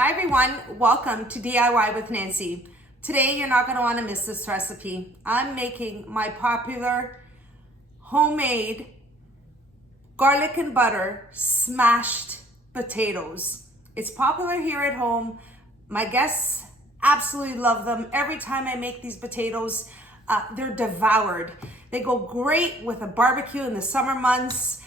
Hi everyone, welcome to DIY with Nancy. Today you're not going to want to miss this recipe. I'm making my popular homemade garlic and butter smashed potatoes. It's popular here at home. My guests absolutely love them. Every time I make these potatoes, they're devoured. They go great with a barbecue in the summer months.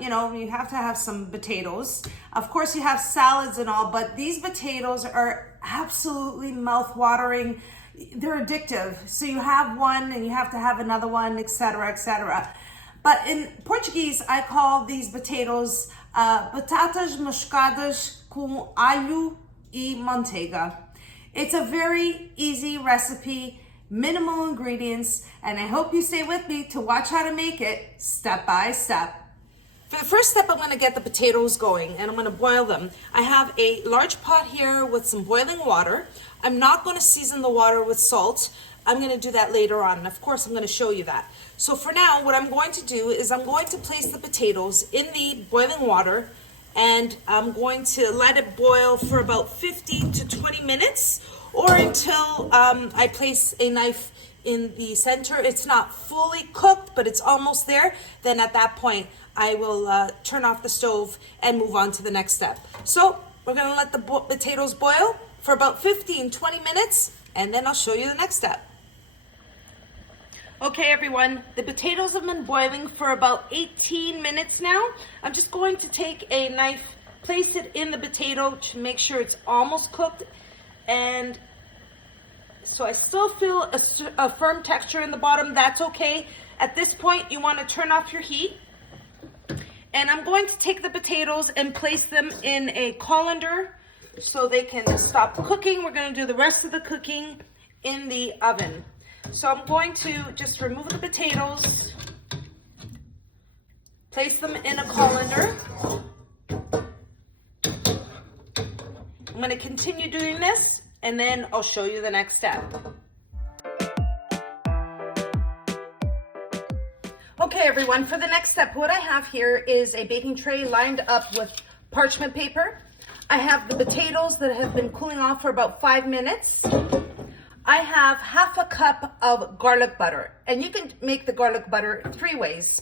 You have to have some potatoes. Of course, you have salads and all, but these potatoes are absolutely mouth-watering. They're addictive. So you have one and you have to have another one, etc., etc. But in Portuguese, I call these potatoes batatas mascadas com alho e manteiga. It's a very easy recipe, minimal ingredients, and I hope you stay with me to watch how to make it step by step. For the first step, I'm going to get the potatoes going and I'm going to boil them. I have a large pot here with some boiling water. I'm not going to season the water with salt. I'm going to do that later on, and of course I'm going to show you that. So for now, what I'm going to do is I'm going to place the potatoes in the boiling water, and I'm going to let it boil for about 15 to 20 minutes or until I place a knife in the center. It's not fully cooked, but it's almost there. Then at that point, I will turn off the stove and move on to the next step. So we're gonna let the potatoes boil for about 15-20 minutes, and then I'll show you the next step. Okay everyone, the potatoes have been boiling for about 18 minutes now. I'm just going to take a knife, place it in the potato to make sure it's almost cooked, and so I still feel a firm texture in the bottom. That's okay. At this point, you want to turn off your heat. And I'm going to take the potatoes and place them in a colander so they can stop cooking. We're going to do the rest of the cooking in the oven. So I'm going to just remove the potatoes, place them in a colander. I'm going to continue doing this, and then I'll show you the next step. Okay everyone, for the next step, what I have here is a baking tray lined up with parchment paper. I have the potatoes that have been cooling off for about 5 minutes. I have half a cup of garlic butter, and you can make the garlic butter 3 ways.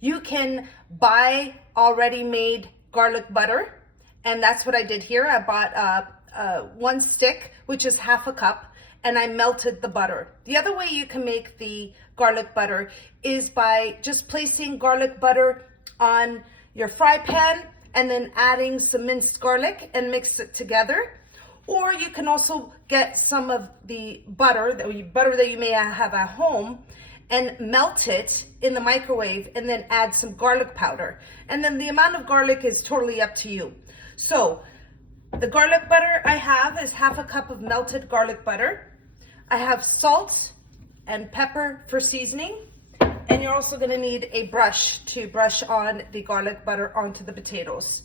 You can buy already made garlic butter, and that's what I did here. I bought 1 stick, which is half a cup, and I melted the butter. The other way you can make the garlic butter is by just placing garlic butter on your fry pan and then adding some minced garlic and mix it together. Or you can also get some of the butter that you may have at home and melt it in the microwave and then add some garlic powder. And then the amount of garlic is totally up to you. So the garlic butter I have is half a cup of melted garlic butter. I have salt and pepper for seasoning, and you're also going to need a brush to brush on the garlic butter onto the potatoes.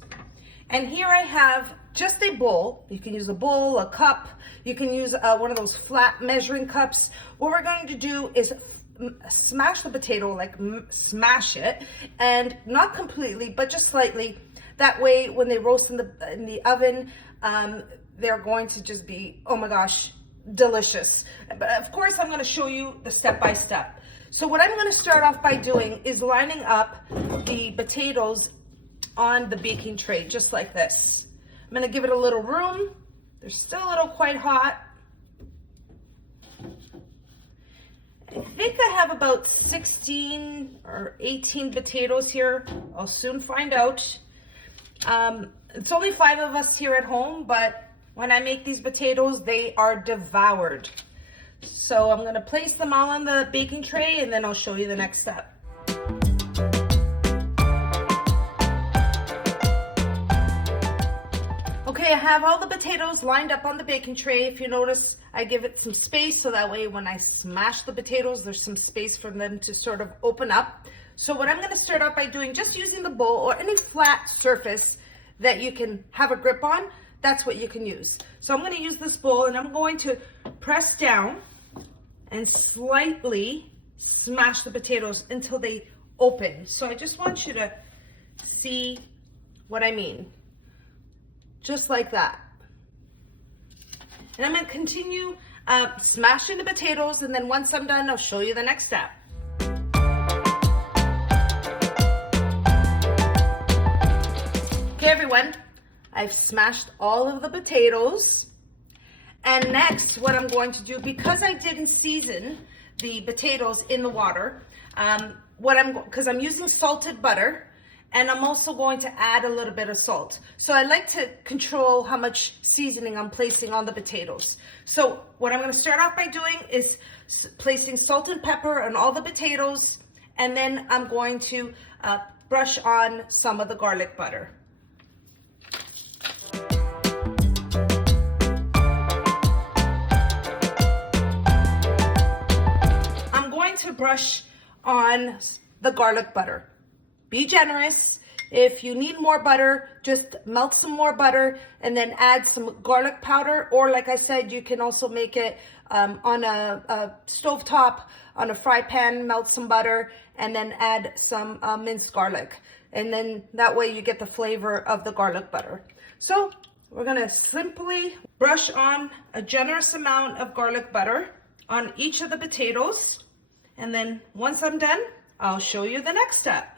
And here I have just a bowl. You can use a bowl, a cup, you can use one of those flat measuring cups. What we're going to do is smash the potato, like smash it, and not completely, but just slightly. That way when they roast in the oven, they're going to just be, oh my gosh, delicious. But of course I'm going to show you the step-by-step. So what I'm going to start off by doing is lining up the potatoes on the baking tray, just like this. I'm going to give it a little room. They're still a little quite hot. I think I have about 16 or 18 potatoes here. I'll soon find out. It's only 5 of us here at home, but when I make these potatoes, they are devoured. So I'm going to place them all on the baking tray, and then I'll show you the next step. Okay, I have all the potatoes lined up on the baking tray. If you notice, I give it some space so that way when I smash the potatoes, there's some space for them to sort of open up. So what I'm going to start out by doing, just using the bowl or any flat surface that you can have a grip on, that's what you can use. So I'm going to use this bowl, and I'm going to press down and slightly smash the potatoes until they open. So I just want you to see what I mean. Just like that. And I'm gonna continue smashing the potatoes, and then once I'm done, I'll show you the next step. Okay everyone, I've smashed all of the potatoes. And next, what I'm going to do, because I didn't season the potatoes in the water, because I'm using salted butter, and I'm also going to add a little bit of salt. So I like to control how much seasoning I'm placing on the potatoes. So what I'm going to start off by doing is placing salt and pepper on all the potatoes, and then I'm going to brush on some of the garlic butter. To brush on the garlic butter. Be generous. If you need more butter, just melt some more butter and then add some garlic powder, or like I said, you can also make it on a stove top, on a fry pan, melt some butter and then add some minced garlic, and then that way you get the flavor of the garlic butter. So we're gonna simply brush on a generous amount of garlic butter on each of the potatoes. And then once I'm done, I'll show you the next step.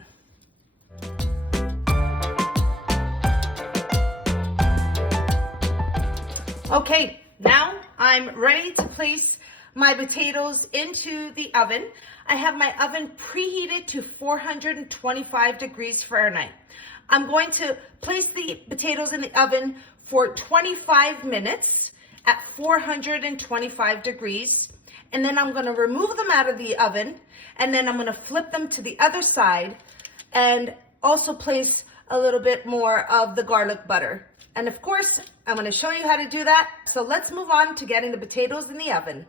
Okay, now I'm ready to place my potatoes into the oven. I have my oven preheated to 425 degrees Fahrenheit. I'm going to place the potatoes in the oven for 25 minutes at 425 degrees. And then I'm gonna remove them out of the oven, and then I'm gonna flip them to the other side and also place a little bit more of the garlic butter. And of course, I'm gonna show you how to do that. So let's move on to getting the potatoes in the oven.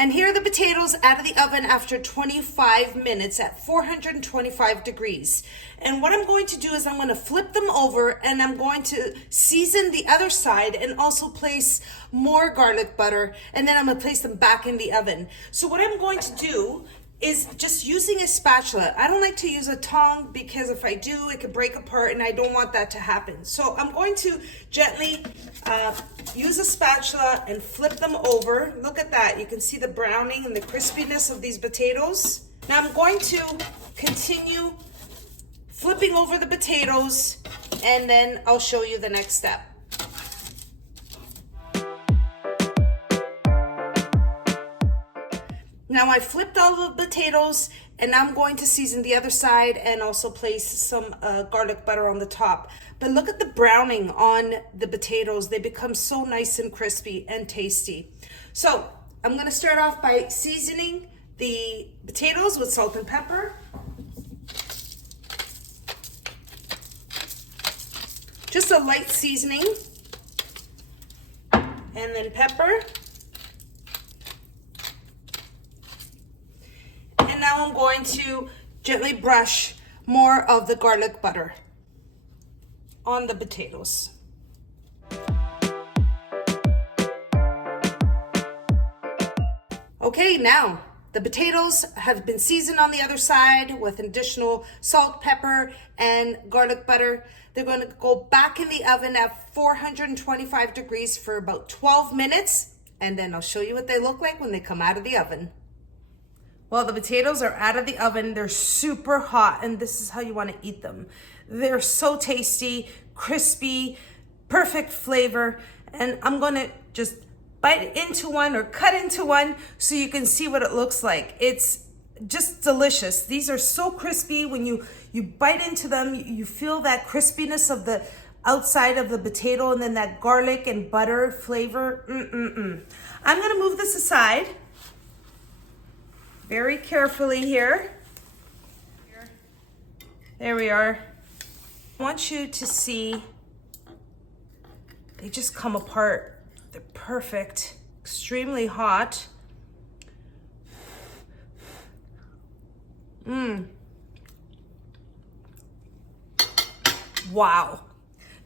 And here are the potatoes out of the oven after 25 minutes at 425 degrees. And what I'm going to do is I'm going to flip them over, and I'm going to season the other side and also place more garlic butter, and then I'm going to place them back in the oven. So what I'm going to do is just using a spatula. I don't like to use a tongue because if I do, it could break apart, and I don't want that to happen. So I'm going to gently use a spatula and flip them over. Look at that. You can see the browning and the crispiness of these potatoes. Now I'm going to continue flipping over the potatoes, and then I'll show you the next step. Now I flipped all the potatoes, and now I'm going to season the other side and also place some garlic butter on the top. But look at the browning on the potatoes. They become so nice and crispy and tasty. So I'm going to start off by seasoning the potatoes with salt and pepper. Just a light seasoning. And then pepper. And now I'm going to gently brush more of the garlic butter on the potatoes. Okay, now the potatoes have been seasoned on the other side with additional salt, pepper, and garlic butter. They're going to go back in the oven at 425 degrees for about 12 minutes, and then I'll show you what they look like when they come out of the oven. Well, the potatoes are out of the oven. They're super hot, and this is how you want to eat them. They're so tasty, crispy, perfect flavor, and I'm going to just bite into one or cut into one so you can see what it looks like. It's just delicious. These are so crispy. When you bite into them, you feel that crispiness of the outside of the potato and then that garlic and butter flavor. I'm going to move this aside very carefully here. There we are. I want you to see they just come apart. They're perfect, extremely hot. Wow.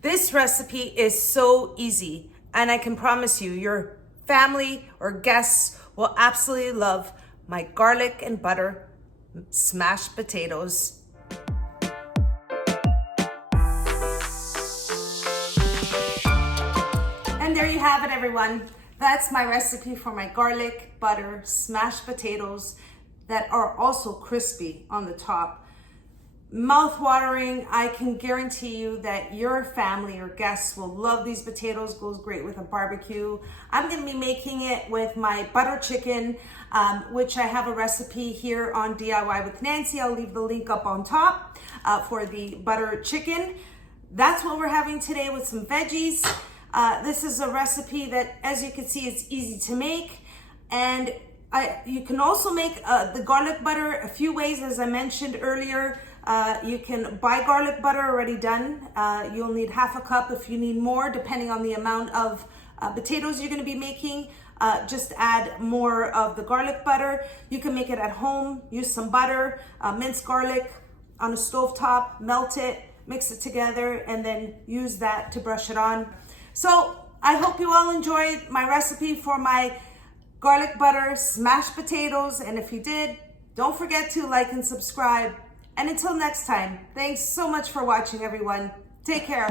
This recipe is so easy, and I can promise you, your family or guests will absolutely love my garlic and butter smashed potatoes. And there you have it, everyone. That's my recipe for my garlic butter smashed potatoes that are also crispy on the top. Mouth-watering. I can guarantee you that your family or guests will love these potatoes. Goes great with a barbecue. I'm going to be making it with my butter chicken, which I have a recipe here on DIY with Nancy. I'll leave the link up on top for the butter chicken. That's what we're having today with some veggies. This is a recipe that, as you can see, it's easy to make, and you can also make the garlic butter a few ways, as I mentioned earlier. You can buy garlic butter already done. You'll need half a cup. If you need more, depending on the amount of potatoes you're going to be making, just add more of the garlic butter. You can make it at home. Use some butter, minced garlic on a stovetop, melt it, mix it together, and then use that to brush it on. So I hope you all enjoyed my recipe for my garlic butter smashed potatoes. And if you did, don't forget to like and subscribe. And until next time, thanks so much for watching, everyone. Take care.